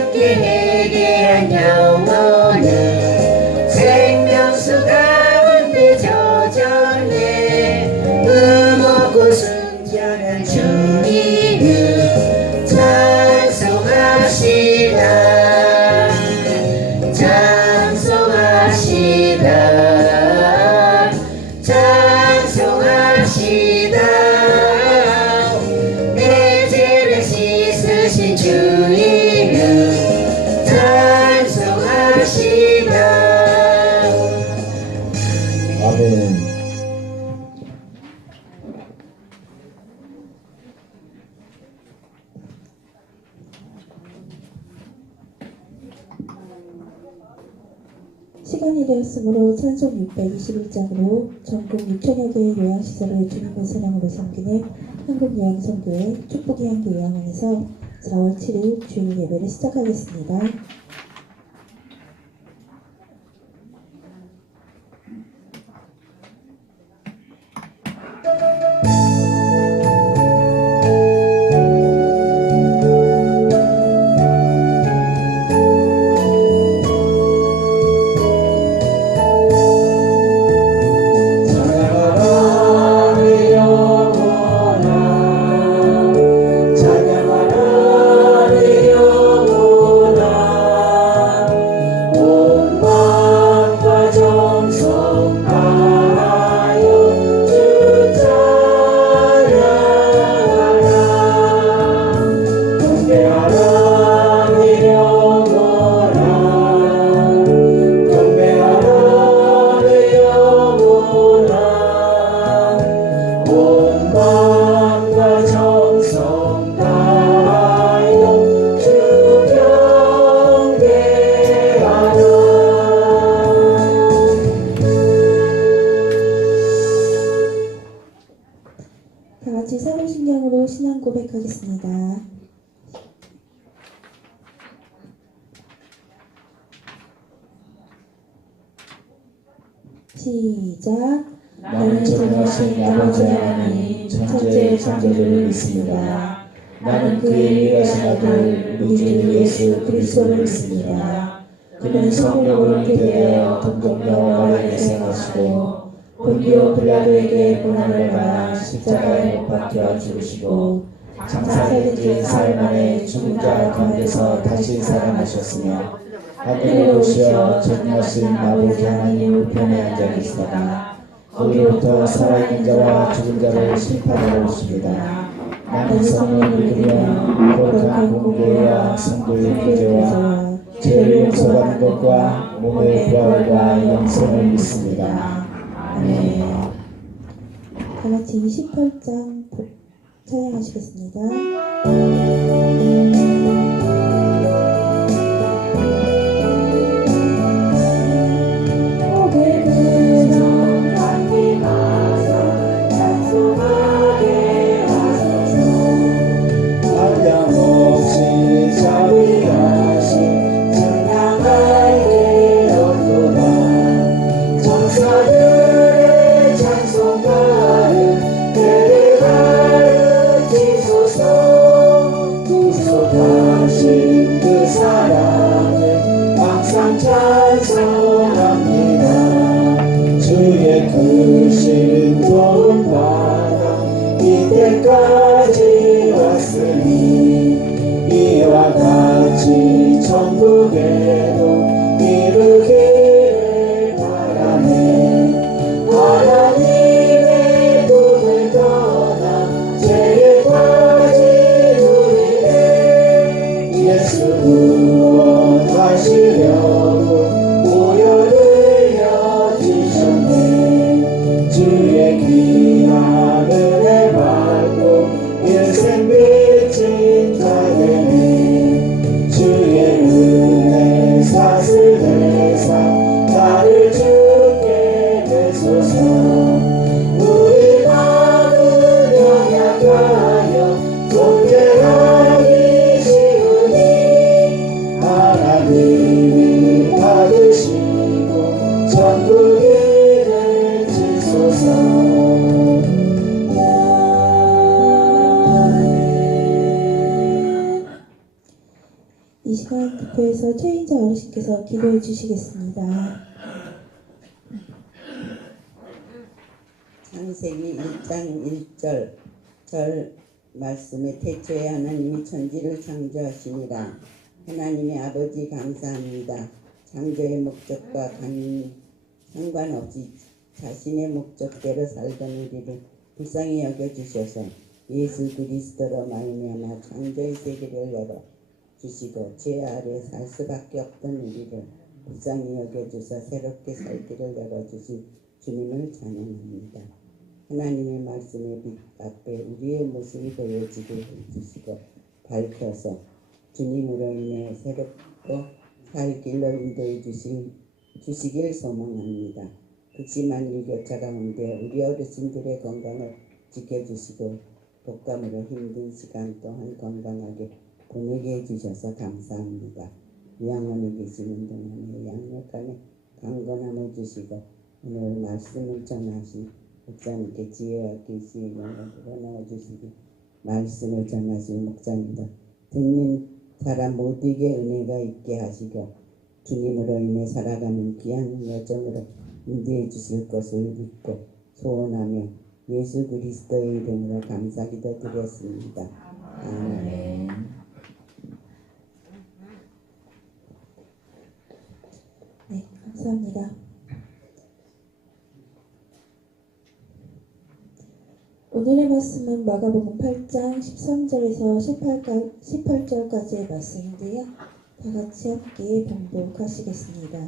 주께 회개한 영혼은 생명수 가운데 젖었네. 의롭고 순전한 주님을 찬송합시다. 찬송합시다. 찬송합시다. 내 죄를 씻으신 주님을 찬송합시다. 아멘. 시간이 되었으므로 찬송 621장으로 전국 6천여 개의 요양시설을 주님의 사랑으로 섬기는 한국요양선교회 축복의 향기 요양원에서 4월 7일 주일 예배를 시작하겠습니다. 다같이 사도신경으로 신앙 고백하겠습니다. 시작. 나는 전능하신 아버지 하나님 천지의 창조주를 믿습니다. 나는 그의 일하신 아들 우리 주 예수 그리스도를 믿습니다. 그는 성령으로 잉태되어 동정녀 마리아에게 생하시고 본디오 빌라도에게 고난을 받아 십자가에 못 박혀 죽으시고 장사된 지 사흘 만에 죽은 자 가운데서 다시 살아나셨으며 하늘에 오시어 전능하신 아버지 하나님 우편에 앉아 계시다가 거기로부터 살아있는 자와 죽은 자를 심판하러 오십니다. 나는 성령을 믿으며 거룩한 공교회와 성도의 교제와 죄를 용서받는 것과 몸의 부활과 영생을 믿습니다. 아멘. 다같이 28장 찬양하시겠습니다. 이때까지 왔으니 이와 같이 천국에도 이르기를 바라네. 하나님의 뜻을 떠나 죄에 빠진 우리를 예수 구원하시려고 보혈을 여주셨네. 주의 귀한 은혜 받고 일생 빚진 자들이 주의 은혜 사슬해서 나를 주께 내소서. 우리 마음은 연약하여 존재하기 쉬우니 하나님이 받으시고 천국을 주소서. 이 시간 대표에서 최인자 어르신께서 기도해 주시겠습니다. 창세기 1장 1절 절 말씀에 태초에 하나님이 천지를 창조하시니라. 하나님의 아버지 감사합니다. 창조의 목적과 상관없이 자신의 목적대로 살던 우리를 불쌍히 여겨주셔서 예수 그리스도로 말미암아 창조의 세계를 열어주시고 죄 아래 살 수밖에 없던 우리를 불쌍히 여겨주사 새롭게 살기를 열어주신 주님을 찬양합니다. 하나님의 말씀의 빛 앞에 우리의 모습이 보여지게 해주시고 밝혀서 주님으로 인해 새롭고 살 길로 인도해 주시길 소망합니다. 극심한 일교차 가운데 우리 어르신들의 건강을 지켜주시고 독감으로 힘든 시간 또한 건강하게 보내게 해주셔서 감사합니다. 요양원에 계시는 동안에 양육간에 강건함을 주시고 오늘 말씀을 전하신 목사님께 지혜와 계시의 영광을 넣어주시고 말씀을 전하신 목사님도 듣는 사람 모두에게 은혜가 있게 하시고 주님으로 인해 살아가는 귀한 여정으로 인도해 주실 것을 믿고 소원하며 예수 그리스도의 이름으로 감사기도 드렸습니다. 아멘. 네, 감사합니다. 오늘의 말씀은 마가복음 8장 13절에서 18절까지의 말씀인데요. 다 같이 함께 봉독하시겠습니다.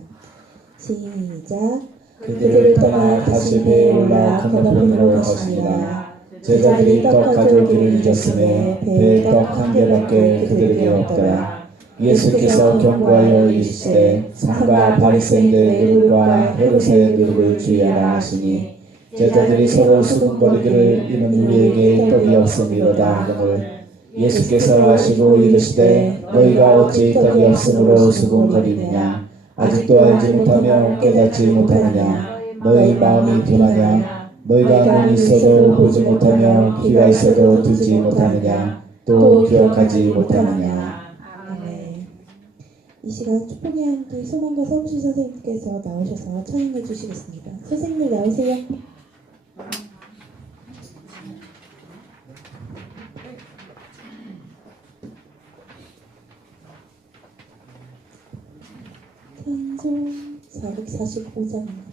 시작. 그들을 떠나 다시 배에 올라 건너편으로 가시니라. 제자들이 떡 가져오기를 잊었으며 배에 떡 한 개밖에 그들에게 없더라. 예수께서 경고하여 이르시되 상과 바리새인들의 율과 헤롯의 율을 주의하라 하시니 제자들이 서로 수군거리기를 이는 우리에게 떡이 없음이로다 하거늘 예수께서 하시고 이르시되 너희가 어찌 떡이 없으므로 수군거리느냐. 아직도 알지 못하며 깨닫지 못하느냐. 너희 마음이 둔하냐. 너희가 눈이 있어도 보지 못하며 귀가 있어도 듣지 못하느냐. 또 기억하지 못하느냐. 아멘. 이 시간 축복의 향기 소망과 서무실 선생님께서 나오셔서 찬양해 주시겠습니다. 선생님 나오세요. 찬송 445장입니다.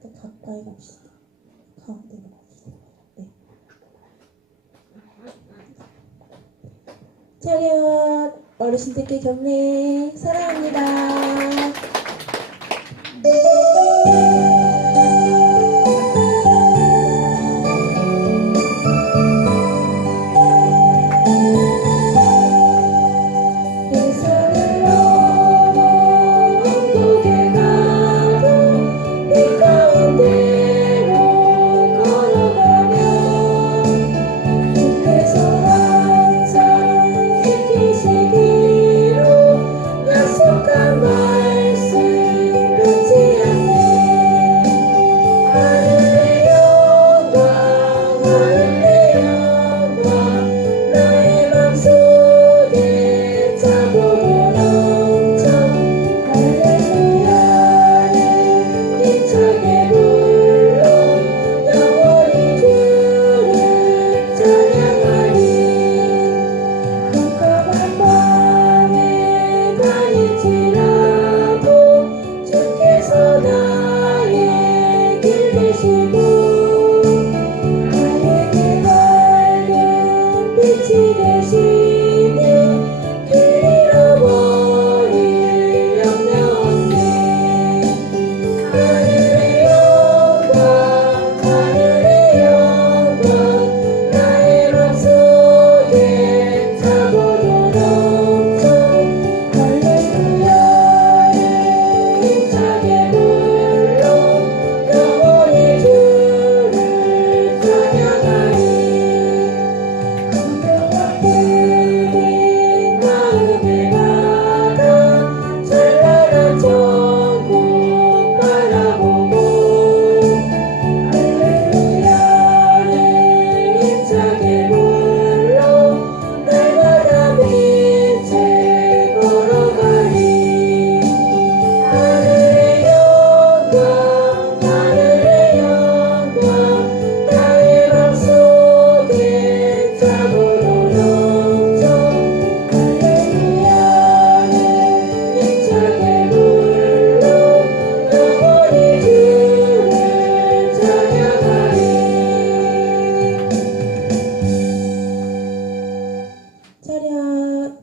좀 더 가까이 갑시다. 가운데로 갑시다. 네. 차렷 어르신들께 경례 사랑합니다.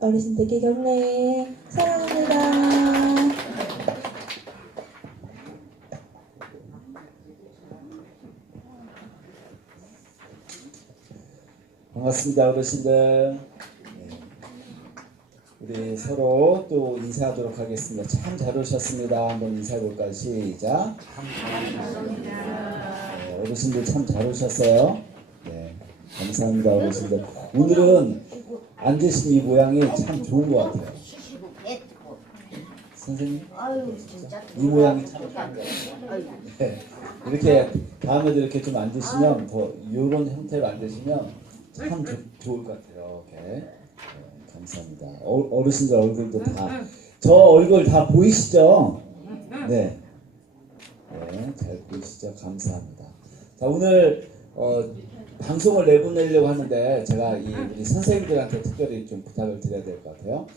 어르신들께 경례. 사랑합니다. 반갑습니다, 어르신들. 네. 우리 서로 또 인사하도록 하겠습니다. 참 잘 오셨습니다. 한번 인사해볼까요? 시작. 네, 어르신들 참 잘 오셨어요. 네, 감사합니다, 어르신들. 오늘은 앉으신 이 모양이 참 좋은 것 같아요. 선생님, 이 모양이 참 좋은 것 같아요. 네, 이렇게 다음에도 이렇게 좀 앉으시면 더 이런 형태로 앉으시면 참 좋을 것 같아요. 이렇게. 네, 감사합니다. 어르신들 얼굴도 다, 저 얼굴 다 보이시죠? 네. 네, 잘 보이시죠? 감사합니다. 자, 오늘 방송을 내보내려고 하는데 제가 우리 선생님들한테 특별히 좀 부탁을 드려야 될 것 같아요.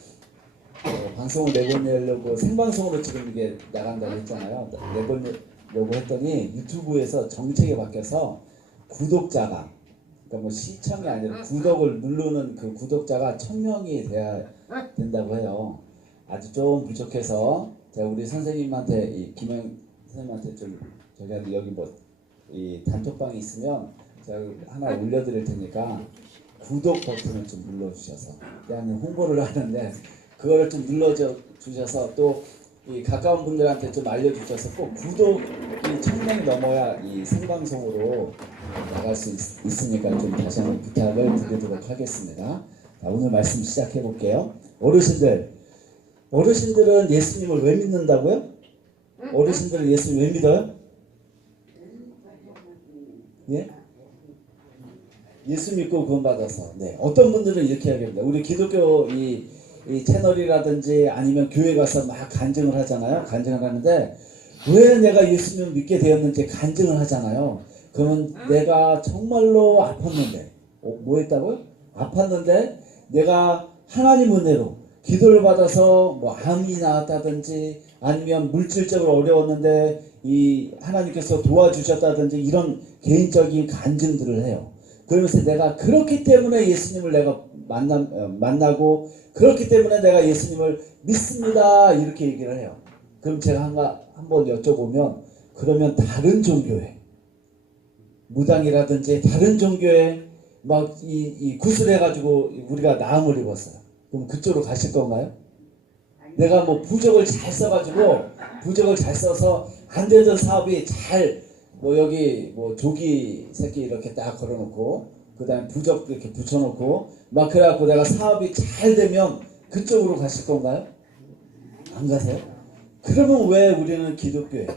방송을 내보내려고 생방송으로 지금 이게 나간다고 했잖아요. 내보내려고 했더니 유튜브에서 정책이 바뀌어서 구독자가, 그러니까 뭐 시청이 아니라 구독을 누르는 그 구독자가 1000명이 돼야 된다고 해요. 아주 좀 부족해서 제가 우리 선생님한테, 김영 선생님한테 좀, 저기 여기 뭐 이 단톡방이 있으면 제가 하나 올려드릴 테니까 구독 버튼을 좀 눌러주셔서, 그냥 홍보를 하는데 그거를 좀 눌러주셔서 또 이 가까운 분들한테 좀 알려주셔서 꼭 구독이 1000명이 넘어야 이 생방송으로 나갈 수 있으니까 좀 다시 한번 부탁을 드리도록 하겠습니다. 자, 오늘 말씀 시작해 볼게요. 어르신들은 예수님을 왜 믿는다고요? 어르신들은 예수님 왜 믿어요? 예? 예수 믿고 구원받아서. 네. 어떤 분들은 이렇게 하겠습니다. 우리 기독교 이 채널이라든지 아니면 교회 가서 막 간증을 하잖아요. 간증을 하는데 왜 내가 예수님을 믿게 되었는지 간증을 하잖아요. 그러면 내가 정말로 아팠는데, 뭐 했다고요? 아팠는데 내가 하나님 은혜로 기도를 받아서 뭐 암이 나았다든지 아니면 물질적으로 어려웠는데 이 하나님께서 도와주셨다든지 이런 개인적인 간증들을 해요. 그러면서 내가 그렇기 때문에 예수님을 내가 만나고 그렇기 때문에 내가 예수님을 믿습니다, 이렇게 얘기를 해요. 그럼 제가 한번 여쭤보면, 그러면 다른 종교에, 무당이라든지 다른 종교에 막 이 구슬해가지고 우리가 나음을 입었어요. 그럼 그쪽으로 가실 건가요? 내가 뭐 부적을 잘 써서 안 되던 사업이 뭐 여기 뭐 조기 새끼 이렇게 딱 걸어놓고 그 다음에 부적 이렇게 붙여놓고 막 그래갖고 내가 사업이 잘 되면 그쪽으로 가실 건가요? 안 가세요? 그러면 왜 우리는 기독교에,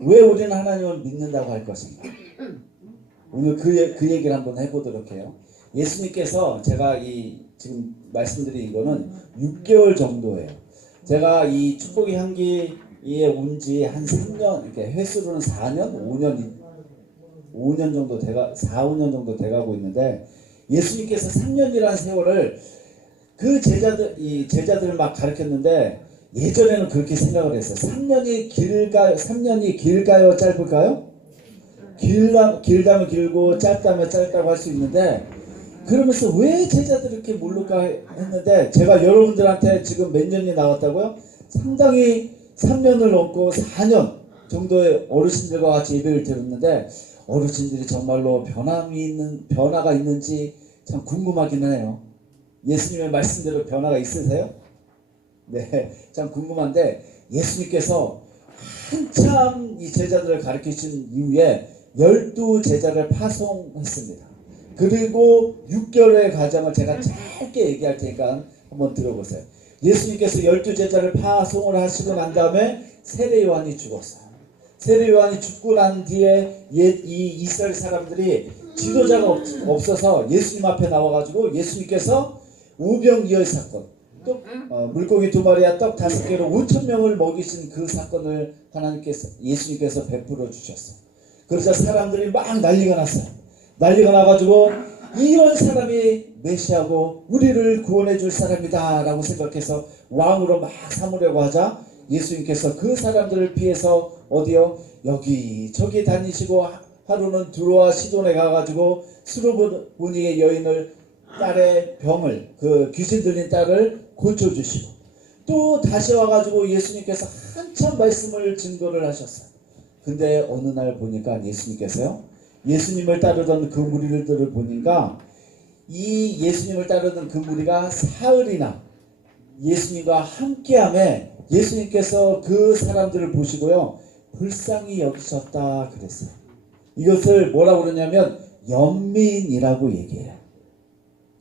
왜 우리는 하나님을 믿는다고 할 것인가? 오늘 그 얘기를 한번 해보도록 해요. 예수님께서, 제가 지금 말씀드린 거는 6개월 정도예요. 제가 이 축복의 향기에 온 지 한 3년, 이렇게 횟수로는 4년, 5년 정도 4, 5년 정도 돼가고 있는데, 예수님께서 3년이라는 세월을 그 제자들을 막 가르쳤는데, 예전에는 그렇게 생각을 했어요. 3년이 길까요? 짧을까요? 길다면 길고 짧다면 짧다고 할 수 있는데, 그러면서 왜 제자들이 이렇게 모를까 했는데, 제가 여러분들한테 지금 몇 년이 나왔다고요? 상당히 3년을 넘고 4년 정도의 어르신들과 같이 예배를 드렸는데, 어르신들이 정말로 변화가 있는지 참 궁금하기는 해요. 예수님의 말씀대로 변화가 있으세요? 네, 참 궁금한데, 예수님께서 한참 이 제자들을 가르치신 이후에 12제자를 파송했습니다. 그리고 6개월의 과정을 제가 짧게 얘기할 테니까 한번 들어보세요. 예수님께서 12제자를 파송을 하시고 난 다음에 세례 요한이 죽었어요. 세례 요한이 죽고 난 뒤에 이 이스라엘 사람들이 지도자가 없어서 예수님 앞에 나와가지고 예수님께서 우병이어의 사건, 또 물고기 2마리와 떡 5개로 5,000명을 먹이신 그 사건을 예수님께서 베풀어 주셨어요. 그러자 사람들이 막 난리가 났어요. 난리가 나가지고 이런 사람이 메시아고 우리를 구원해 줄 사람이다 라고 생각해서 왕으로 막 삼으려고 하자, 예수님께서 그 사람들을 피해서 어디요? 여기저기 다니시고 하루는 두로와 시돈에 가가지고 수르보니의 여인을 딸의 병을, 그 귀신 들린 딸을 고쳐주시고, 또 다시 와가지고 예수님께서 한참 말씀을 증거를 하셨어요. 근데 어느 날 보니까 예수님께서요, 예수님을 따르던 그 무리들을 보니까 이 예수님을 따르던 그 무리가 사흘이나 예수님과 함께함에 예수님께서 그 사람들을 보시고요, 불쌍히 여기셨다 그랬어요. 이것을 뭐라고 그러냐면 연민이라고 얘기해요.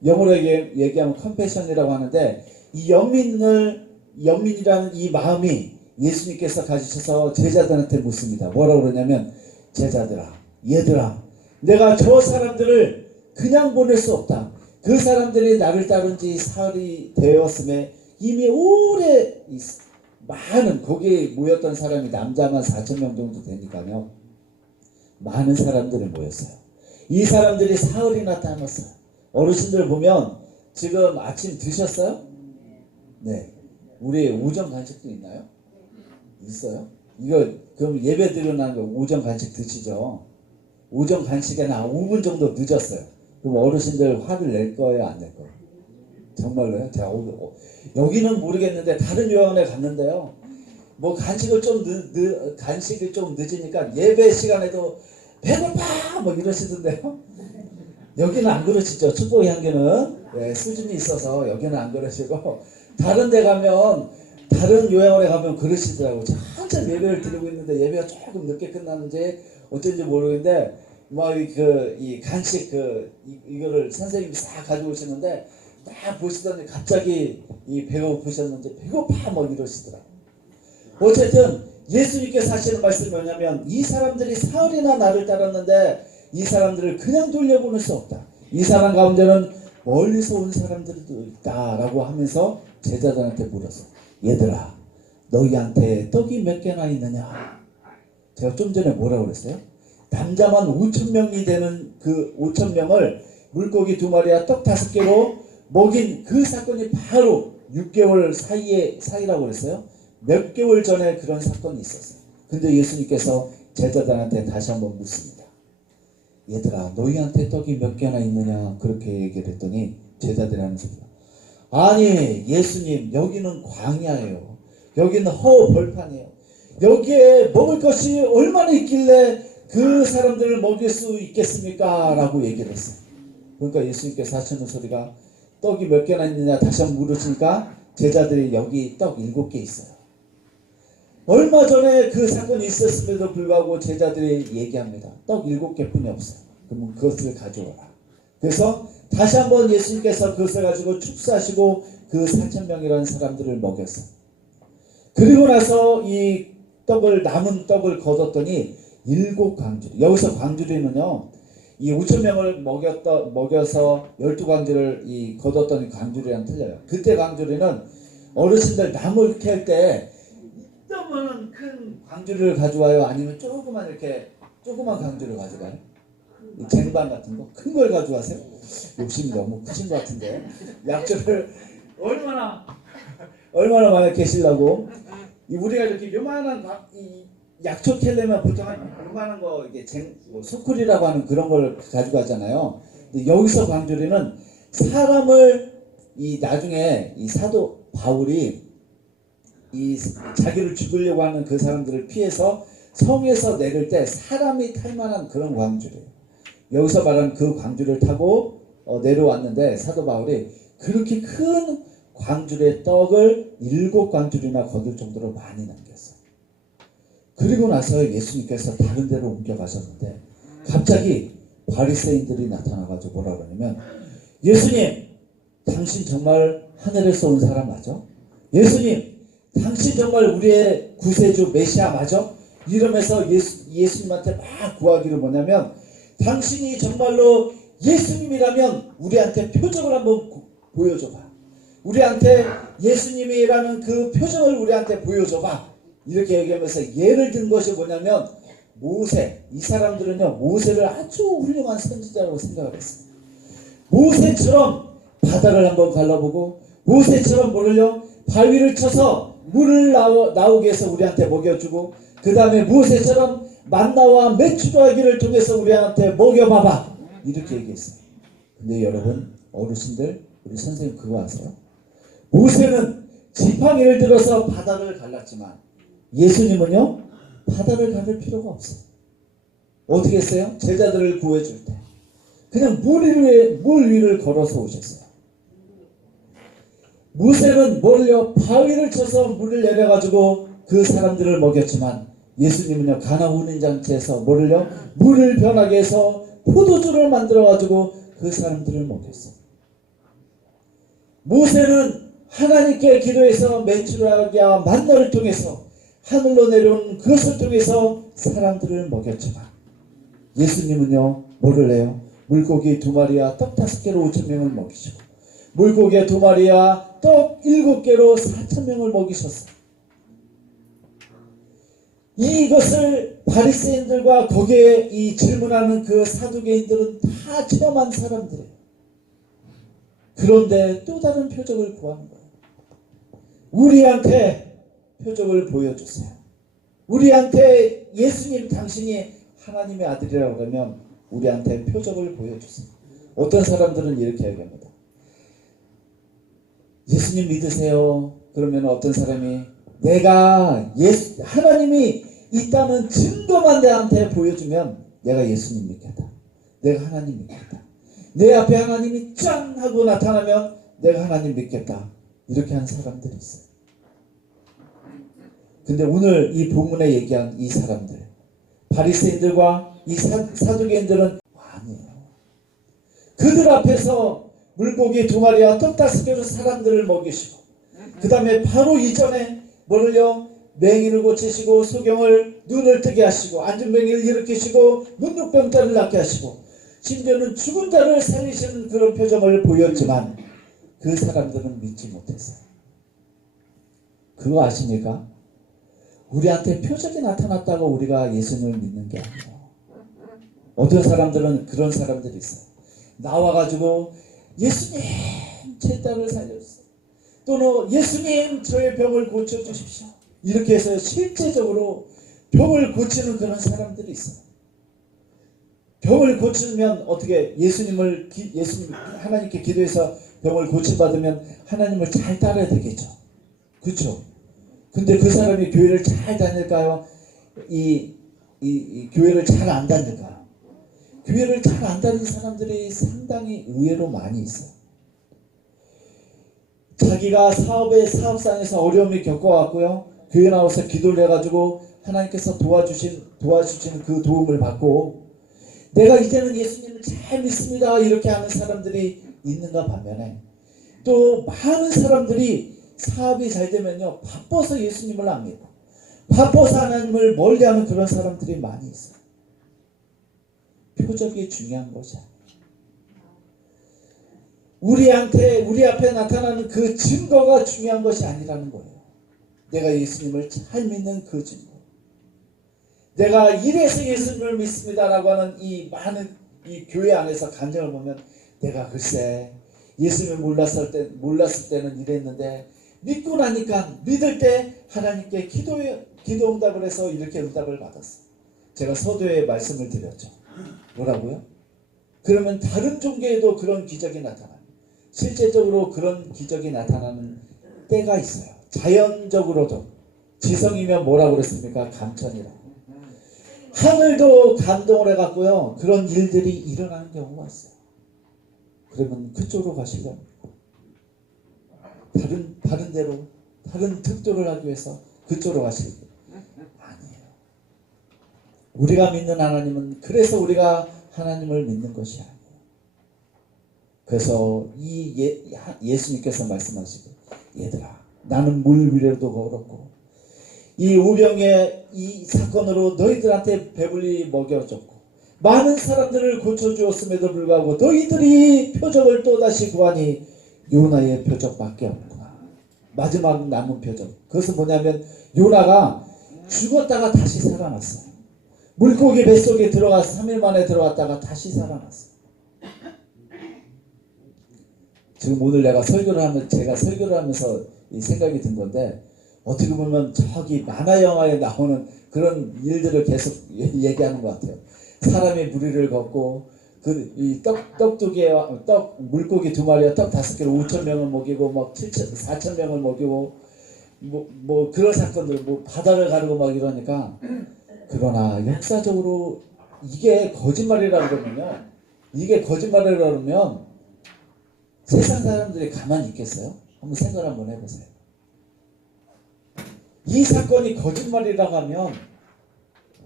영어로 얘기하면 컴패션이라고 하는데, 이 연민이라는 이 마음이 예수님께서 가지셔서 제자들한테 묻습니다. 뭐라고 그러냐면, 제자들아, 얘들아, 내가 저 사람들을 그냥 보낼 수 없다. 그 사람들이 나를 따른 지 사흘이 되었음에 이미 오래 많은, 거기에 모였던 사람이 남자만 4,000명 정도 되니까요, 많은 사람들이 모였어요. 이 사람들이 사흘이나 따랐어요. 어르신들 보면 지금 아침 드셨어요? 네. 우리 오전 간식도 있나요? 있어요? 이거 그럼 예배 드리는 거 오전 간식 드시죠? 오전 간식에는 한 5분 정도 늦었어요. 그럼 어르신들 화를 낼 거예요, 안 낼 거예요? 정말로요? 제가 여기는 모르겠는데 다른 요양원에 갔는데요, 뭐 간식을 좀 늦으니까 예배 시간에도 배고파 뭐 이러시던데요. 여기는 안 그러시죠? 축복의 향기는 수준이 있어서 여기는 안 그러시고, 다른 데 가면, 다른 요양원에 가면 그러시더라고요. 한참 예배를 드리고 있는데 예배가 조금 늦게 끝났는지 어쩐지 모르겠는데 막 이 간식 이거를 선생님이 싹 가지고 오시는데 딱 보시더니 갑자기 이 배가 고프셨는지 배고파 뭐 이러시더라고요. 어쨌든 예수님께서 하시는 말씀이 뭐냐면, 이 사람들이 사흘이나 나를 따랐는데 이 사람들을 그냥 돌려보낼 수 없다. 이 사람 가운데는 멀리서 온 사람들도 있다라고 하면서 제자들한테 물었어. 얘들아, 너희한테 떡이 몇 개나 있느냐? 제가 좀 전에 뭐라고 그랬어요? 남자만 5,000명이 되는 그 5,000명을 물고기 2마리와 떡 5개로 먹인 그 사건이 바로 6개월 사이라고 그랬어요. 몇 개월 전에 그런 사건이 있었어요. 근데 예수님께서 제자들한테 다시 한번 묻습니다. 얘들아, 너희한테 떡이 몇 개나 있느냐? 그렇게 얘기를 했더니 제자들이 하는 소리가, 아니 예수님, 여기는 광야예요. 여기는 허벌판이에요. 여기에 먹을 것이 얼마나 있길래 그 사람들을 먹일 수 있겠습니까? 라고 얘기를 했어요. 그러니까 예수님께서 하시는 소리가, 떡이 몇 개나 있느냐 다시 한번 물으시니까 제자들이 여기 떡 7개 있어요. 얼마 전에 그 사건이 있었음에도 불구하고 제자들이 얘기합니다. 떡 7개뿐이 없어요. 그러면 그것을 가져오라. 그래서 다시 한번 예수님께서 그것을 가지고 축사하시고 그 4,000명이라는 사람들을 먹였어요. 그리고 나서 이 남은 떡을 거뒀더니 7광주리. 여기서 광주리는요, 이 5,000명을 먹여서 12광주리를 거뒀더니 광주리랑 틀려요. 그때 광주리는 어르신들 나무 이렇게 할 때 이따만한 큰 광주리를 가져와요? 아니면 조그만 광주리를 가져가요? 쟁반 같은 거? 큰 걸 가져가세요? 욕심이 너무 크신 것 같은데. 약주를 얼마나 많이 계시려고. 우리가 이렇게 요만한 약초 캘려면 보통 한 요만한 거, 이게 소쿠리라고 하는 그런 걸 가져가잖아요. 근데 여기서 광주리는 사람을, 나중에 이 사도 바울이 자기를 죽이려고 하는 그 사람들을 피해서 성에서 내릴 때 사람이 탈 만한 그런 광주리예요. 여기서 말하는 그 광주리를 타고 내려왔는데 사도 바울이 그렇게 큰 광주리의 떡을 7광주리나 거둘 정도로 많이 남겼어요. 그리고 나서 예수님께서 다른 데로 옮겨가셨는데 갑자기 바리새인들이 나타나가지고 뭐라 그러냐면, 예수님, 당신 정말 하늘에서 온 사람 맞아? 예수님, 당신 정말 우리의 구세주 메시아 맞아? 이러면서 예수님한테 막 구하기를 뭐냐면, 당신이 정말로 예수님이라면 우리한테 표정을 한번 보여줘봐. 우리한테 예수님이라는 그 표정을 우리한테 보여줘봐. 이렇게 얘기하면서 예를 든 것이 뭐냐면, 모세. 이 사람들은요, 모세를 아주 훌륭한 선지자라고 생각을 했어요. 모세처럼 바다를 한번 갈라보고, 모세처럼 바위를 쳐서 물을 나오게 해서 우리한테 먹여주고, 그 다음에 모세처럼 만나와 메추라기를 통해서 우리한테 먹여봐봐. 이렇게 얘기했어요. 근데 여러분, 어르신들, 우리 선생님 그거 아세요? 모세는 지팡이를 들어서 바다를 갈랐지만 예수님은요 바다를 가를 필요가 없어요. 어떻게 했어요? 제자들을 구해줄 때 그냥 물 위를 걸어서 오셨어요. 모세는 뭘요? 바위를 쳐서 물을 내려가지고 그 사람들을 먹였지만 예수님은요 가나 운인잔치에서 뭐를요? 물을 변하게 해서 포도주를 만들어가지고 그 사람들을 먹였어요. 모세는 하나님께 기도해서 메추라기와 만나를 통해서 하늘로 내려온 그것을 통해서 사람들을 먹였지만 예수님은요 뭐를 해요? 물고기 2마리와 떡 5개로 5,000명을 먹이시고 물고기 2마리와 떡 7개로 4,000명을 먹이셨어요. 이것을 바리새인들과 거기에 이 질문하는 그 사두개인들은 다 체험한 사람들이에요. 그런데 또 다른 표적을 구하는 거예요. 우리한테 표적을 보여주세요. 우리한테 예수님 당신이 하나님의 아들이라고 그러면 우리한테 표적을 보여주세요. 어떤 사람들은 이렇게 얘기합니다. 예수님 믿으세요. 그러면 어떤 사람이 내가 하나님이 있다는 증거만 내한테 보여주면 내가 예수님 믿겠다. 내가 하나님 믿겠다. 내 앞에 하나님이 짠 하고 나타나면 내가 하나님 믿겠다. 이렇게 하는 사람들이 있어요. 근데 오늘 이 본문에 얘기한 이 사람들 바리새인들과 이 사두개인들은 아니에요. 그들 앞에서 물고기 2마리와 떡 5개로 사람들을 먹이시고 그 다음에 바로 이전에 뭐를요? 맹인을 고치시고 소경을 눈을 뜨게 하시고 앉은 맹인을 일으키시고 문둥병자를 낫게 하시고 심지어는 죽은 자를 살리시는 그런 표정을 보였지만 그 사람들은 믿지 못했어요. 그거 아십니까? 우리한테 표적이 나타났다고 우리가 예수님을 믿는 게 아니에요. 어떤 사람들은 그런 사람들이 있어요. 나와가지고 예수님 제 딸을 살려주세요. 또는 예수님 저의 병을 고쳐주십시오. 이렇게 해서 실제적으로 병을 고치는 그런 사람들이 있어요. 병을 고치면 어떻게 예수님 하나님께 기도해서 병을 고침받으면 하나님을 잘 따라야 되겠죠. 그렇죠? 근데 그 사람이 교회를 잘 다닐까요? 이 교회를 잘 안 다닐까요? 교회를 잘 안 다니는 사람들이 상당히 의외로 많이 있어요. 자기가 사업상에서 어려움이 겪어왔고요. 교회 나와서 기도를 해가지고 하나님께서 도와주시는 그 도움을 받고 내가 이제는 예수님을 잘 믿습니다. 이렇게 하는 사람들이 있는가 반면에 또 많은 사람들이 사업이 잘 되면요. 바빠서 예수님을 안 믿고 바빠서 하나님을 멀리하는 그런 사람들이 많이 있어요. 표적이 중요한 것이 아니에요. 우리 앞에 나타나는 그 증거가 중요한 것이 아니라는 거예요. 내가 예수님을 잘 믿는 그 증거. 내가 이래서 예수님을 믿습니다라고 하는 이 많은 이 교회 안에서 간증을 보면 내가 글쎄 예수님을 몰랐을 때는 이랬는데 믿고 나니까 믿을 때 하나님께 기도 응답을 해서 이렇게 응답을 받았어요. 제가 서두에 말씀을 드렸죠. 뭐라고요? 그러면 다른 종교에도 그런 기적이 나타나요. 실제적으로 그런 기적이 나타나는 때가 있어요. 자연적으로도 지성이면 뭐라고 그랬습니까? 감천이라고. 하늘도 감동을 해갖고요. 그런 일들이 일어나는 경우가 있어요. 그러면 그쪽으로 가시려면 다른 데로 다른 특도를 하기 위해서 그쪽으로 가시는 아니에요. 우리가 믿는 하나님은 그래서 우리가 하나님을 믿는 것이 아니에요. 그래서 예수님께서 말씀하시고 얘들아 나는 물 위로도 걸었고 이 오병의 이 사건으로 너희들한테 배불리 먹여줬고 많은 사람들을 고쳐주었음에도 불구하고 너희들이 표적을 또다시 구하니 요나의 표적밖에 없구나. 마지막 남은 표적. 그것은 뭐냐면 요나가 죽었다가 다시 살아났어요. 물고기 뱃속에 들어가서 3일 만에 들어갔다가 다시 살아났어요. 지금 오늘 제가 설교를 하면서 이 생각이 든 건데 어떻게 보면 저기 만화 영화에 나오는 그런 일들을 계속 얘기하는 것 같아요. 사람이 물 위를 걷고 이 떡 두 개와 떡 물고기 두 마리와 떡 5개로 5천 명을 먹이고 막 4천 명을 먹이고 뭐 그런 사건들 뭐 바다를 가르고 막 이러니까 그러나 역사적으로 이게 거짓말이라 그러면요. 이게 거짓말이라 그러면 세상 사람들이 가만히 있겠어요? 한번 생각 한번 해보세요. 이 사건이 거짓말이라고 하면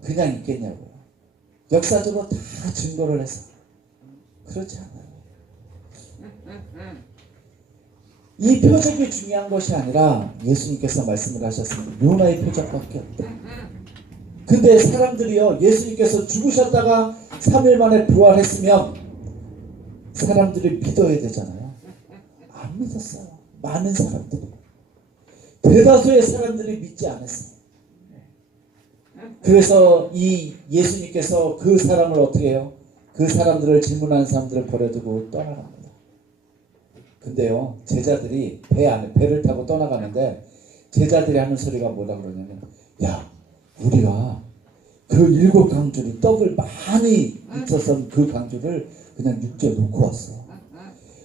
그냥 있겠냐고요. 역사적으로 다 증거를 해서 그렇지 않아요. 이 표적이 중요한 것이 아니라 예수님께서 말씀을 하셨습니다. 요나의 표적밖에 없다. 근데 사람들이요, 예수님께서 죽으셨다가 3일 만에 부활했으면 사람들이 믿어야 되잖아요. 안 믿었어요. 많은 사람들이. 대다수의 사람들이 믿지 않았어요. 그래서 이 예수님께서 그 사람을 어떻게 해요? 그 사람들을 질문하는 사람들을 버려두고 떠나갑니다. 근데요, 제자들이 배를 타고 떠나가는데 제자들이 하는 소리가 뭐라 그러냐면, 야, 우리가 그 7 강줄이 떡을 많이 있어서 그 강줄을 그냥 육지에 놓고 왔어.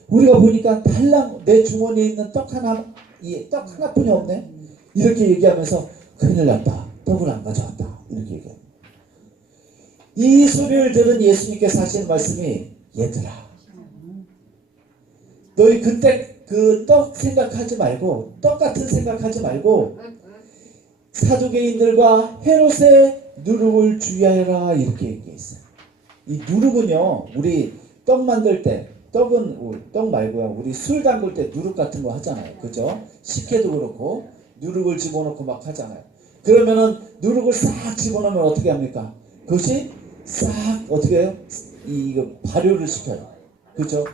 우리가 보니까 달랑 내 주머니에 있는 떡 하나뿐이 없네. 이렇게 얘기하면서 큰일 났다. 떡을 안 가져왔다. 이렇게 얘기해요. 이 소리를 들은 예수님께서 하시는 말씀이, 얘들아, 너희 그때 그 떡 생각하지 말고, 떡 같은 생각하지 말고 사두개인들과 헤롯의 누룩을 주의하여라, 이렇게 얘기했어요. 이 누룩은요, 우리 떡 만들 때, 떡 말고요, 우리 술 담글 때 누룩 같은 거 하잖아요. 그죠? 식혜도 그렇고 누룩을 집어넣고 막 하잖아요. 그러면은 누룩을 싹 집어넣으면 어떻게 합니까? 그것이 싹 어떻게 해요? 이거 발효를 시켜요. 그죠?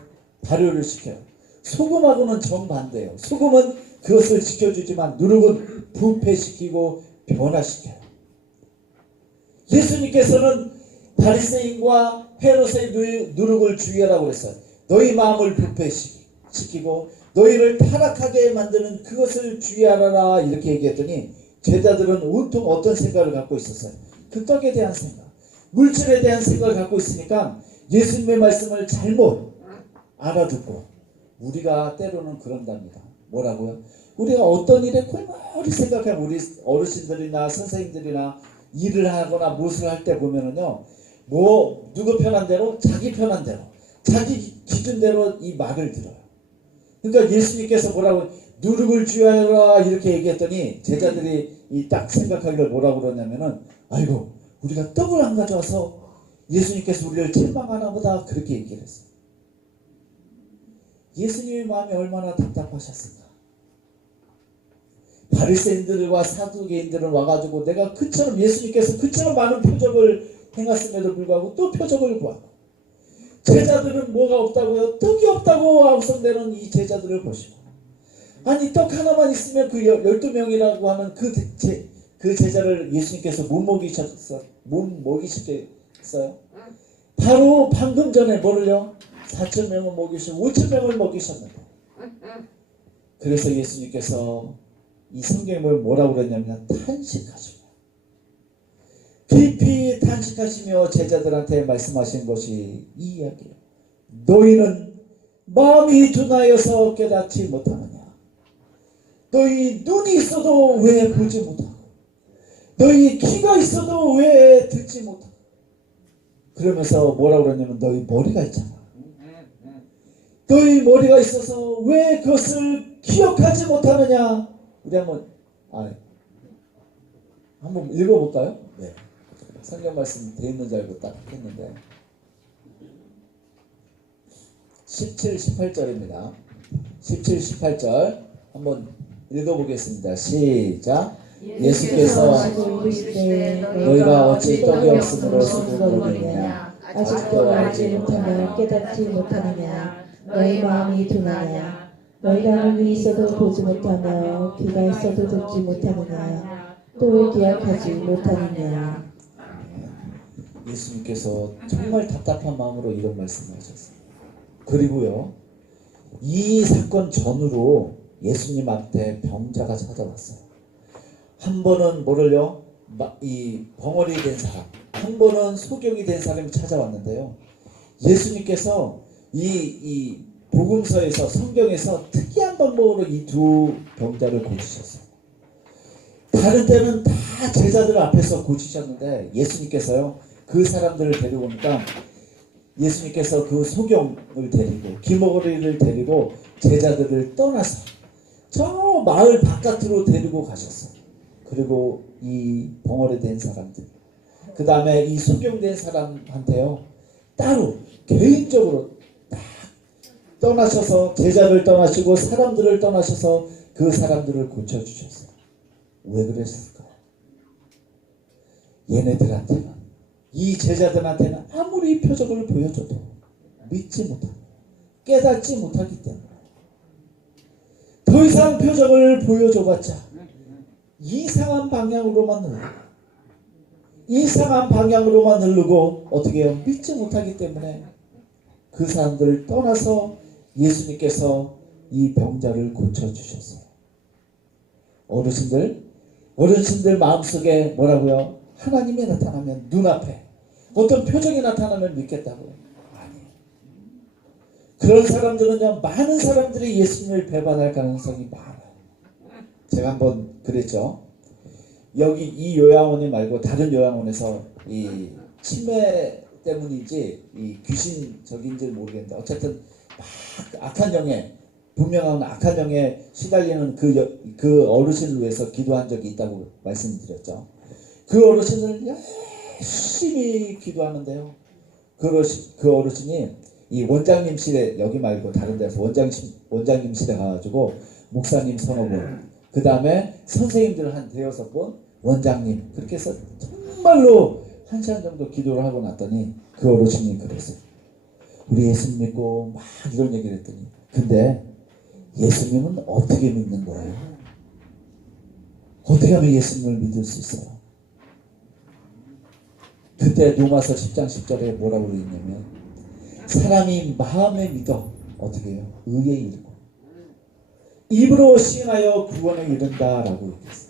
발효를 시켜요. 소금하고는 정반대예요. 소금은 그것을 지켜주지만 누룩은 부패시키고 변화시켜요. 예수님께서는 바리새인과 헤롯의 누룩을 주의하라고 그랬어요. 너희 마음을 부패시키고 너희를 타락하게 만드는 그것을 주의하라, 이렇게 얘기했더니 제자들은 온통 어떤 생각을 갖고 있었어요? 그 떡에 대한 생각, 물질에 대한 생각을 갖고 있으니까 예수님의 말씀을 잘못 알아듣고, 우리가 때로는 그런답니다. 뭐라고요? 우리가 어떤 일에 골머리 생각하면, 우리 어르신들이나 선생님들이나 일을 하거나 무엇을 할 때 보면은요, 뭐 누구 편한 대로, 자기 편한 대로, 자기 기준대로 이 말을 들어요. 그러니까 예수님께서 뭐라고, 누룩을 주의하라, 이렇게 얘기했더니 제자들이 이 딱 생각하기를 뭐라고 그러냐면은, 아이고, 우리가 떡을 안 가져와서 예수님께서 우리를 책망하나 보다, 그렇게 얘기를 했어요. 예수님의 마음이 얼마나 답답하셨을까. 바리새인들과 사두개인들은 와가지고 내가 그처럼, 예수님께서 그처럼 많은 표적을 행했음에도 불구하고 또 표적을 구하고, 제자들은 뭐가 없다고요? 떡이 없다고 아우성대는 이 제자들을 보시고, 아니 떡 하나만 있으면 그 12명이라고 하는 그 제자를 예수님께서 못 먹이셨어요? 바로 방금 전에 뭐를요? 4천 명을 먹이시고 5천 명을 먹이셨는데, 그래서 예수님께서 이 성경을 뭐라고 그랬냐면 탄식하시고 깊이 탄식하시며 제자들한테 말씀하신 것이 이 이야기예요. 너희는 마음이 둔하여서 깨닫지 못하느냐? 너희 눈이 있어도 왜 보지 못하고, 너희 귀가 있어도 왜 듣지 못하고. 그러면서 뭐라고 그러냐면, 너희 머리가 있잖아. 너희 머리가 있어서 왜 그것을 기억하지 못하느냐? 우리 한번 읽어볼까요? 네. 성경 말씀 돼 있는 줄 알고 딱 했는데 17, 18절입니다. 17, 18절 한번 읽어보겠습니다. 시작. 예수께서 너희가 어찌 떡이 없으므로 수고거리느냐? 아직도 알지 못하며 깨닫지 못하느냐? 너희 마음이 둔하냐? 너희가 눈이 있어도 보지 못하며 귀가 있어도 듣지 못하느냐? 또 기억하지 못하느냐? 예수님께서 정말 답답한 마음으로 이런 말씀을 하셨어요. 그리고요, 이 사건 전후로 예수님 앞에 병자가 찾아왔어요. 한 번은 뭐를요? 이 벙어리 된 사람, 한 번은 소경이 된 사람이 찾아왔는데요. 예수님께서 이 복음서에서 성경에서 특이한 방법으로 이 두 병자를 고치셨어요. 다른 때는 다 제자들 앞에서 고치셨는데 예수님께서요 그 사람들을 데리고 오니까 예수님께서 그 소경을 데리고 기머거리를 데리고 제자들을 떠나서 저 마을 바깥으로 데리고 가셨어요. 그리고 이 벙어리 된 사람들 그 다음에 이 소경된 사람한테요 따로 개인적으로 딱 떠나셔서 제자를 떠나시고 사람들을 떠나셔서 그 사람들을 고쳐주셨어요. 왜 그랬을까요? 얘네들한테는 이 제자들한테는 아무리 표적을 보여줘도 믿지 못하고 깨닫지 못하기 때문에 더 이상 표적을 보여줘봤자 이상한 방향으로만 흐르고 어떻게 해요? 믿지 못하기 때문에 그 사람들을 떠나서 예수님께서 이 병자를 고쳐주셨어요. 어르신들 마음속에 뭐라고요? 하나님이 나타나면 눈앞에 어떤 표적이 나타나면 믿겠다고요? 아니에요. 그런 사람들은요 많은 사람들이 예수님을 배반할 가능성이 많아요. 제가 한번 그랬죠. 여기 이 요양원이 말고 다른 요양원에서 이 치매 때문인지 이 귀신적인지 모르겠는데 어쨌든 막 악한 영에 분명한 악한 영에 시달리는 그 어르신을 위해서 기도한 적이 있다고 말씀드렸죠. 그 어르신을 열심히 기도하는데요. 그 어르신이 이 원장님실에 여기 말고 다른 데서 원장님실에 가가지고 목사님 서너 분 그 다음에 선생님들 한 대여섯 분 원장님 그렇게 해서 정말로 1시간 정도 기도를 하고 났더니 그 어르신이 그랬어요. 우리 예수님 믿고 막 이런 얘기를 했더니 근데 예수님은 어떻게 믿는 거예요? 어떻게 하면 예수님을 믿을 수 있어요? 그때 로마서 10장 10절에 뭐라고 그러냐면 사람이 마음에 믿어 어떻게 해요? 의에 이르고 입으로 시인하여 구원에 이른다라고 얘기했어요.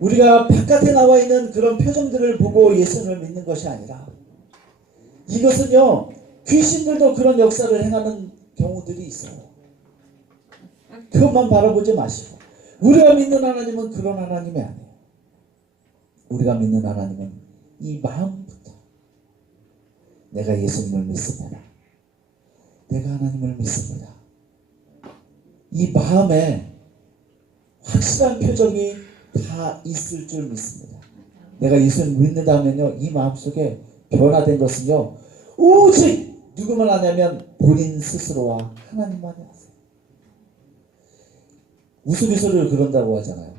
우리가 바깥에 나와 있는 그런 표정들을 보고 예수님을 믿는 것이 아니라 이것은요 귀신들도 그런 역사를 행하는 경우들이 있어요. 그것만 바라보지 마시고 우리가 믿는 하나님은 그런 하나님이 아니에요. 우리가 믿는 하나님은 이 마음부터 내가 예수님을 믿습니다. 내가 하나님을 믿습니다. 이 마음에 확실한 표정이 다 있을 줄 믿습니다. 내가 예수님을 믿는다 하면요 이 마음속에 변화된 것은요 오직 누구만 하냐면 본인 스스로와 하나님만이 하세요. 우스갯소리를 그런다고 하잖아요.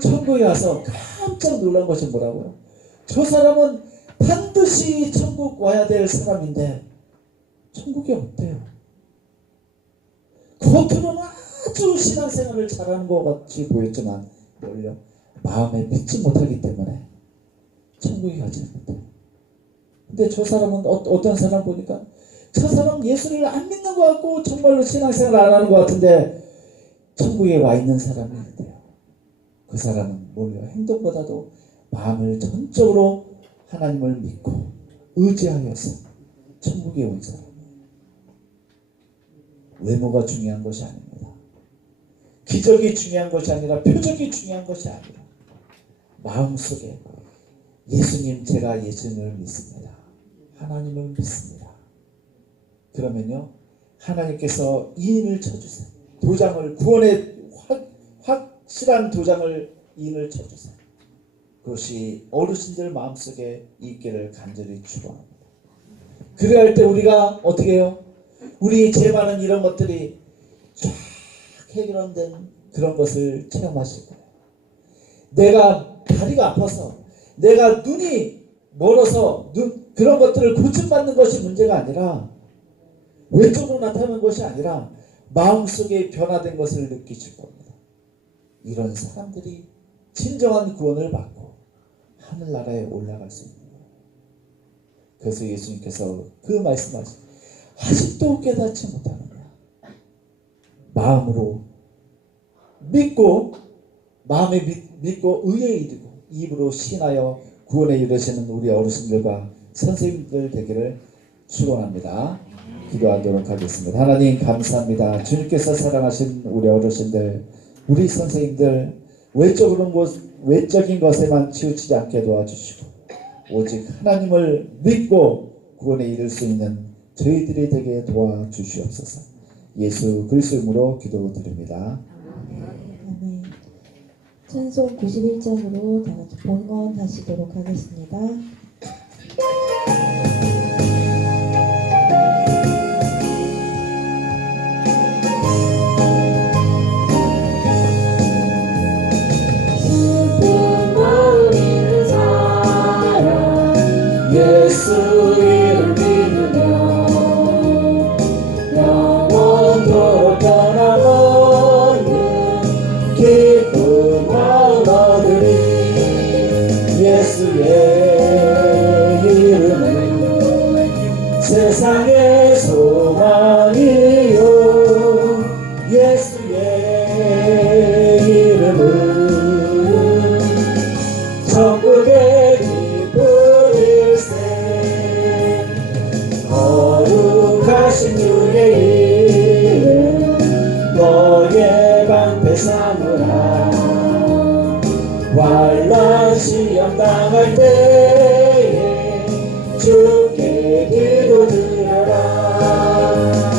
천국에 와서 깜짝 놀란 것이 뭐라고요? 저 사람은 반드시 천국 와야 될 사람인데 천국이 없대요. 겉으로는 아주 신앙생활을 잘하는 것 같이 보였지만 뭘요? 마음에 믿지 못하기 때문에 천국에 가지 못해요. 근데 저 사람은 어떤 사람 보니까 저 사람 예수를 안 믿는 것 같고 정말로 신앙생활 안 하는 것 같은데 천국에 와 있는 사람이 있대요. 그 사람은 뭘요? 행동보다도 마음을 전적으로 하나님을 믿고 의지하여서 천국에 온 사람. 외모가 중요한 것이 아닙니다. 기적이 중요한 것이 아니라 표적이 중요한 것이 아니라 마음속에 예수님 제가 예수님을 믿습니다. 하나님을 믿습니다. 그러면요 하나님께서 이인을 쳐주세요. 도장을 구원의 확실한 도장을 이인을 쳐주세요. 그것이 어르신들 마음속에 있기를 간절히 축원합니다. 그래야 할 때 우리가 어떻게 해요? 우리 죄 많은 이런 것들이 쫙 해결된 그런 것을 체험하실 거예요. 내가 다리가 아파서 내가 눈이 멀어서 그런 것들을 고침받는 것이 문제가 아니라 외적으로 나타나는 것이 아니라 마음속에 변화된 것을 느끼실 겁니다. 이런 사람들이 진정한 구원을 받고 하늘나라에 올라갈 수 있는 거예요. 그래서 예수님께서 그 말씀하신 아직도 깨닫지 못하느냐 마음으로 믿고 마음에 믿고 의에 이르고 입으로 신하여 구원에 이르시는 우리 어르신들과 선생님들 되기를 축원합니다. 기도하도록 하겠습니다. 하나님 감사합니다. 주님께서 사랑하신 우리 어르신들, 우리 선생님들 외적인 것에만 치우치지 않게 도와주시고 오직 하나님을 믿고 구원에 이를 수 있는 저희들이 되게 도와주시옵소서. 예수 그리스도 이름으로 기도드립니다. 아멘. 찬송 91장으로 다 같이 봉헌하시도록 하겠습니다. 예수 이름 믿으며 영원토록 변함없는 기쁜 마음 얻으리. 예수의 이름은 세상의 소망이요. 예수의 이름은 천국의 기쁨일세. 거룩하신 주의 이름 너의 방패 삼으라. 환난 시험 당할 때에 주께 기도드려라.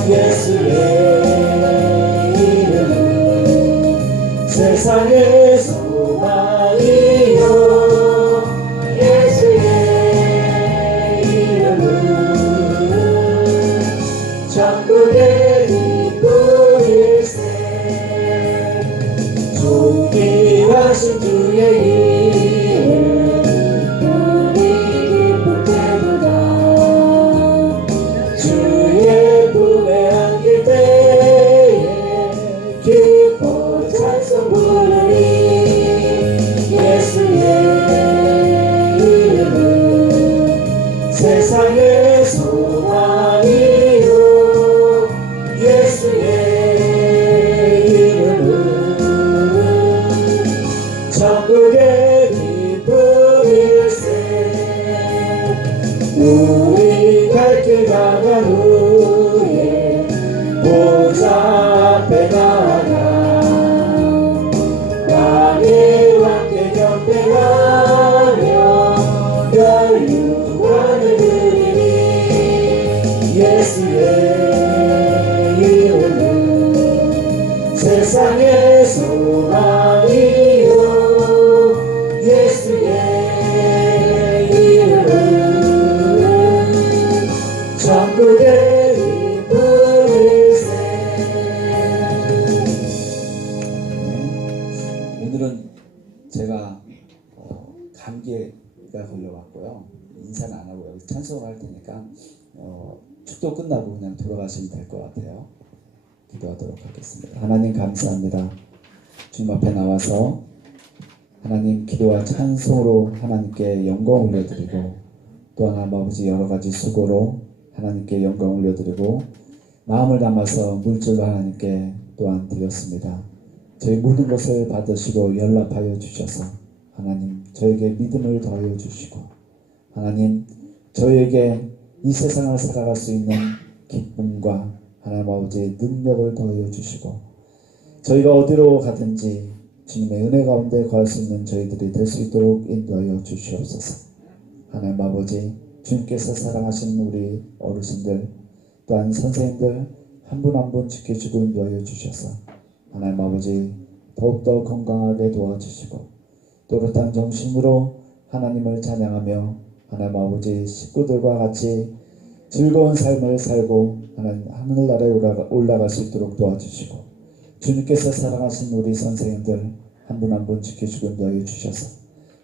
예수의 이름은 세상의 소망이요. 예수의 이름은 천국의 기쁨일세. 존귀하신 주의 이름 우리 기쁠 때보다 주의 품에 안길 때에 기뻐 찬송 부르리. 예수의 이름은 세상의 소망이요. 예수의 이름은 천국의 기쁨일세. 우리 갈 길 가간 후에 보좌 앞에 나아가 왕의 왕께 경배하며 멸류관을 드리니. 예수의 이름은 세상의 소망이요. 예수의 이름은 천국의 기쁨일세. 오늘은 제가 감기가 걸려갖고요. 인사는 안 하고 여기 찬송을 할 테니까 축도 끝나고 그냥 돌아가시면 될 것 같아요. 기도하도록 하겠습니다. 하나님 감사합니다. 주님 앞에 나와서 하나님 기도와 찬송으로 하나님께 영광 올려드리고 또 하나 아버지 여러 가지 수고로 하나님께 영광 올려드리고 마음을 담아서 물질로 하나님께 또한 드렸습니다. 저희 모든 것을 받으시고 연락하여 주셔서 하나님 저에게 믿음을 더하여 주시고 하나님 저에게 이 세상을 살아갈 수 있는 기쁨과 하나님 아버지의 능력을 더하여 주시고 저희가 어디로 가든지 주님의 은혜 가운데 거할 수 있는 저희들이 될 수 있도록 인도하여 주시옵소서. 하나님 아버지 주님께서 사랑하신 우리 어르신들 또한 선생님들 한 분 한 분 지켜주고 인도하여 주셔서 하나님 아버지 더욱더 건강하게 도와주시고 또렷한 정신으로 하나님을 찬양하며 하나님 아버지 식구들과 같이 즐거운 삶을 살고 하나님 하늘나라에 올라갈 수 있도록 도와주시고 주님께서 사랑하신 우리 선생님들 한 분 한 분 지켜주고 인도하여 주셔서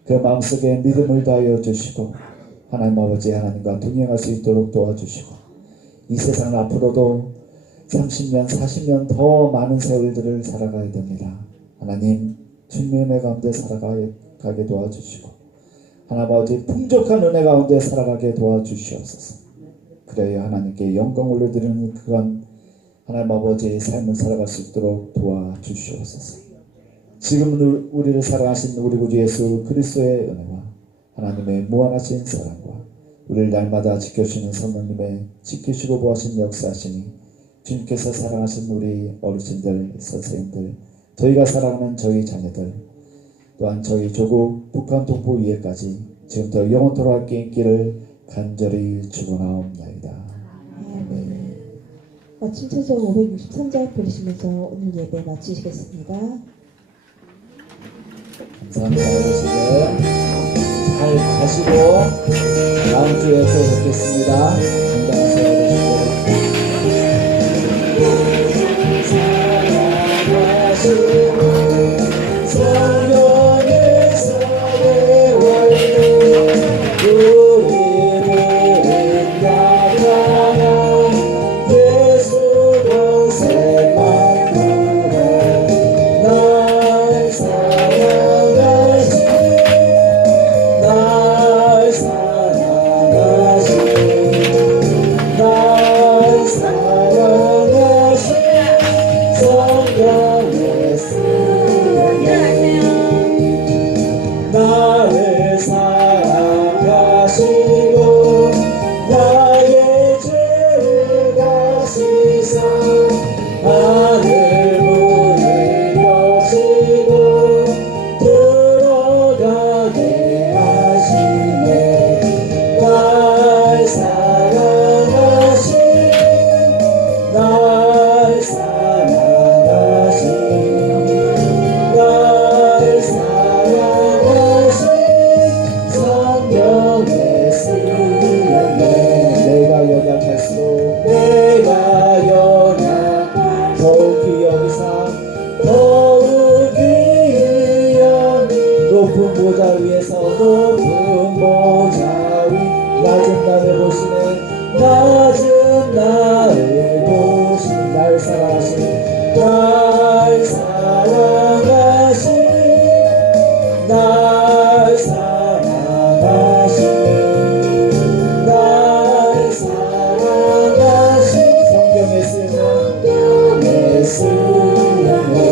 그 마음속에 믿음을 다하여 주시고 하나님 아버지 하나님과 동행할 수 있도록 도와주시고 이 세상을 앞으로도 30년 40년 더 많은 세월들을 살아가야 됩니다. 하나님 주님의 은혜 가운데 살아가게 도와주시고 하나님 아버지 풍족한 은혜 가운데 살아가게 도와주시옵소서. 그래야 하나님께 영광 올려드리는 그간 하나님 아버지의 삶을 살아갈 수 있도록 도와주시옵소서. 지금 우리를 사랑하신 우리 구주 예수 그리스도의 은혜와 하나님의 무한하신 사랑과 우리를 날마다 지켜주시는 성령님의 지키시고 보호하신 역사하시니 주님께서 사랑하신 우리 어르신들, 선생님들, 저희가 사랑하는 저희 자녀들, 또한 저희 조국 북한 동포 위에까지 지금부터 영원토록 함께 있기를 간절히 축원하옵나이다. 아멘. 마침 찬송 563장 부르시면서 오늘 예배 마치시겠습니다. 감사합니다. 어르신들 잘 가시고 다음 주에 또 뵙겠습니다. 건강하세요 어르신들. 성령의 사례와 우리는 나가나 예수 권세만 날 사랑하시 날 사랑하시 날 사랑하시 성령의 나를 사랑하시고 나의 죄를 가시사 하늘 문을 여시고 들어가게 하시네. 날 사랑하시 날 사랑하시 날 사랑하시 성령의 수련회. 내가 연약할수록 내가 연약 더욱이 여기사 더욱이 영 높은 보좌 위에서 높은 보좌 위 낮은 나를 보시네. 낮은 나를 보시네. 날 사랑하시네. 날 사랑하시네. 날 사랑하시네. 날 사랑하시네. 성경의 쓰는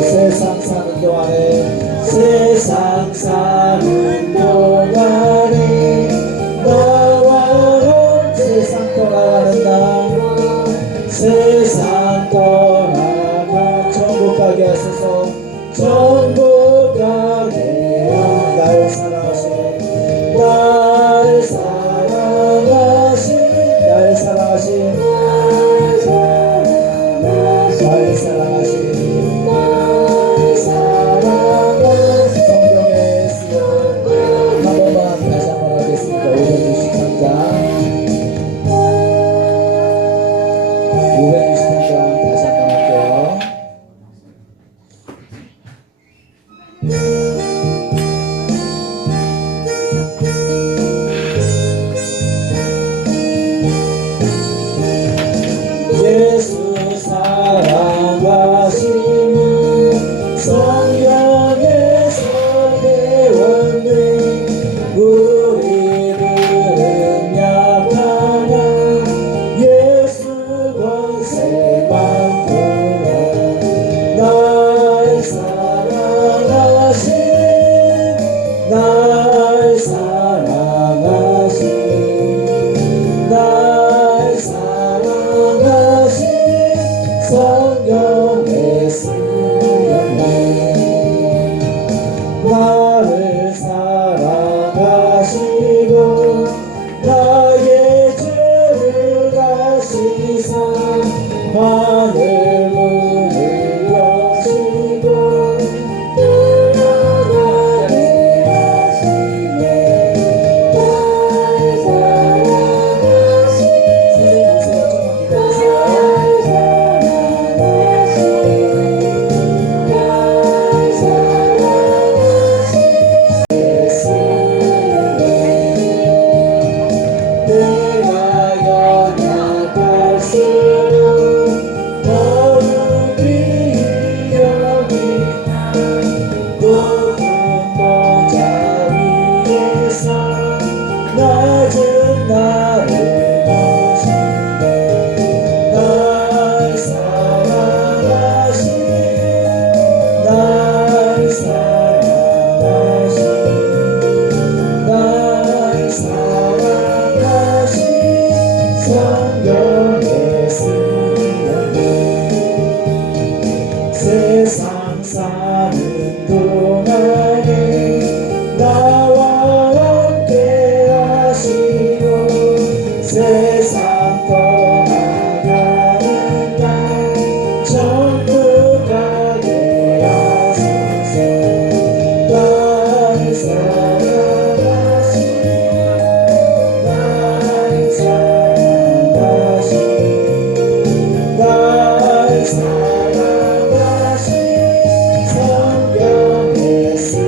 세상 사는 동안에 세상 사는 동안에 나와 세상 떠나가는 날 세상 떠나가 천국 가게 하소서. 천국 가게 날 사랑하시네. 날 사랑하시네. 날 사랑하시네. 날 사랑하시네. 날 사랑하시네. 성경의 쓰는 한 번만 다시 한번 하겠습니다. 563장 다시 한번 할게요. 세상 사는 동안에 나와 함께 하시고 세상 떠나가는 날 천국 가게 하소서. 나의 사랑하신 나의 사랑하신 나의 사랑하신 성경의 쓰여진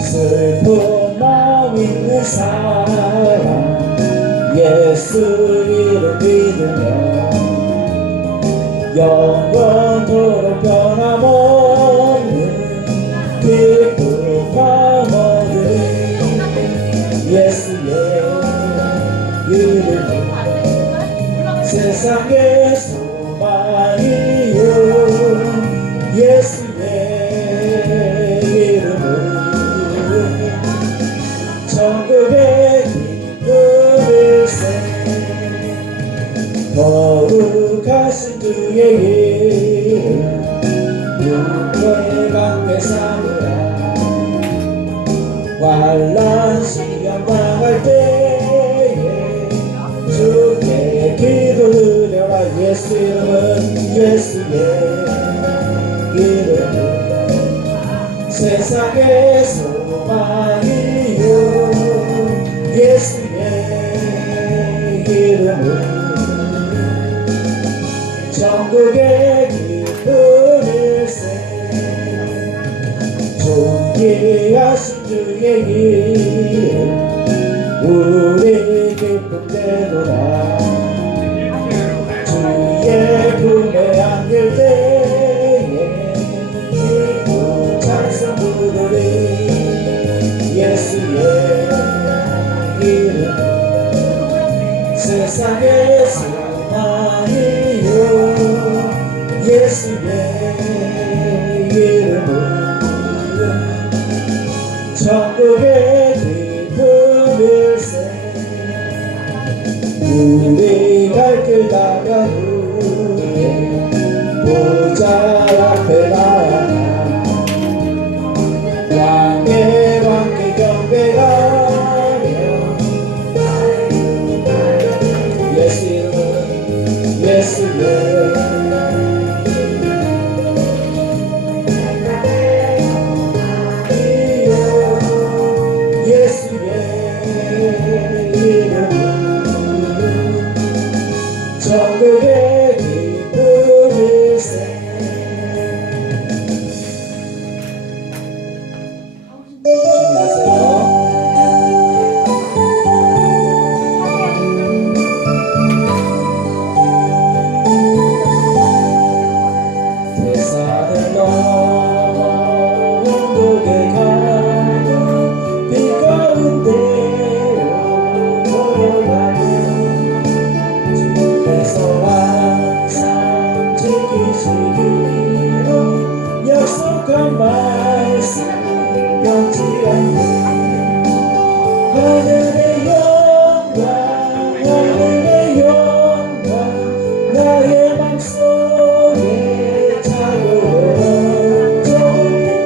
슬픈 마음 있는 사람 예수 이름 믿으며 영원토록 변함없는 기쁜 마음 얻으리. 예수의 이름은 세상의 소망이요 예수의 이름은 천국의 기쁨일세. 거룩하신 주의 이름 육로의 강대 삼으라. 환난 시험 당할 때에 주께 기도드려라. 예수 이름은 예수의 이름은 세상의 소망이요 예수의 이름은 천국의 기쁨일세. 존귀하신 주의 이름 우리 기쁨 되노라. 주의 품에 안길 때에 기쁨 찬송 부르리. 예수의 이름 세상의 소망이요 예수의 이름은 천국의 기쁨일세. 우리 갈 길 나간 후에 보좌 앞에 나아가 왕의 왕께 경배하며 예수 이름은 예수의 예수의 이름은 천국의 기쁨일세. 조심히 가세요. 대산을 넘어 천국에 가면 빛 가운데로 걸어가면 주께서 항상 지키시기로 약속한 말씀 변치 않네. 하늘의 영광 하늘의 영광 나의 맘속에 차오르죠.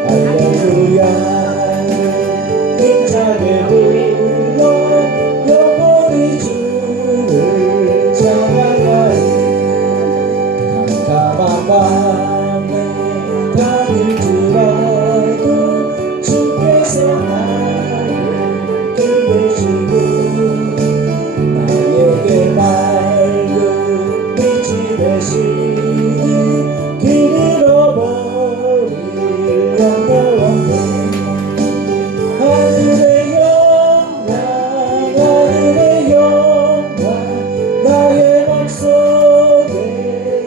할렐루야 힘차게 불러 영원히 주를 찬양하리. 깜깜한 밤에 밤일지라도 주께서 나를 기쁘시고 나에게 맑은 빛이 되시니 길 잃어버린 영광 하늘의 영광 하늘의 영광 나의 맘속에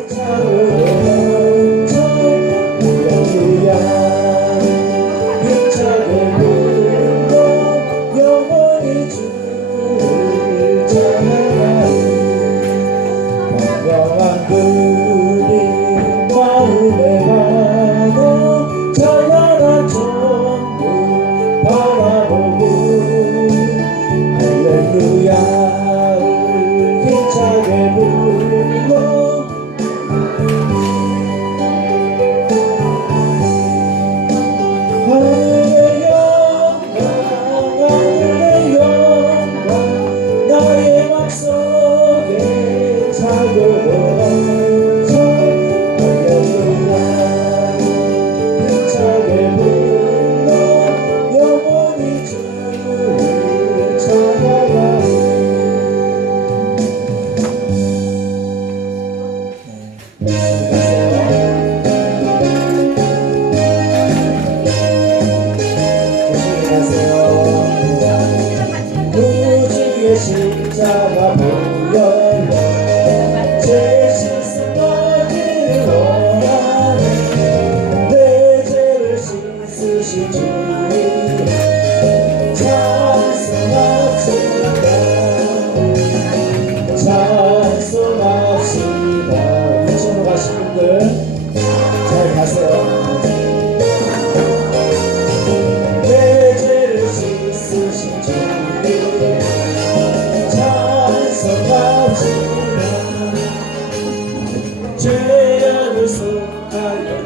차오르죠. 할렐루야 힘차게 불러 영원히 주를 찬양하리. 광명한 그 죄악을 속하여